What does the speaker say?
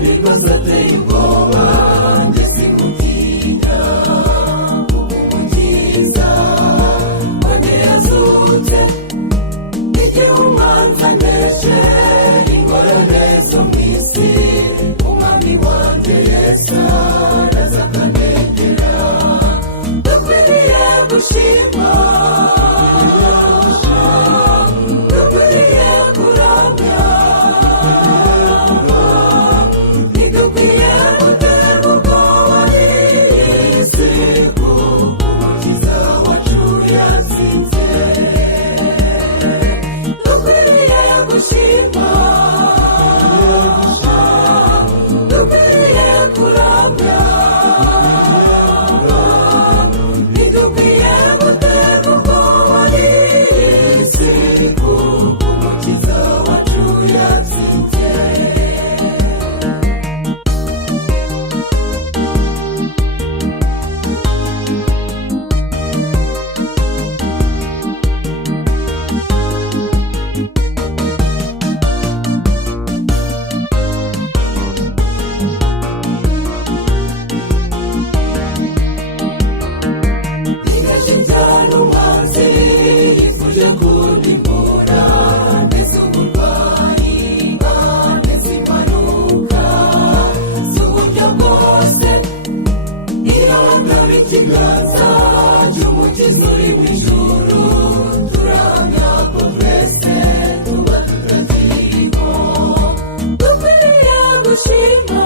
nirwo sateye ubwoba ndetse nkutinya umukiza none yazutse igihe umwanzi aneshe ingorane zo mu isi umwami wanjye Yesu araza akandengera dukwiriye gushima dukwiriye kuramya ntidukwiye gutera ubwoba n'iyi si umukiza wacu yatsinze dukwiriye gushima dukwiriye kuramya ntidukwiye gutera ubwoba n'iyi si umukiza wacu yatsinze Ingashijyana umwanzi yifuje kundimbura ndetse uburwayi ndetse impanuka z'uburyo bwose irangaba ikiganza cy'umukiza uri mu ijuru turahamya ko twese tuba tutazirimo dukwiriye gushima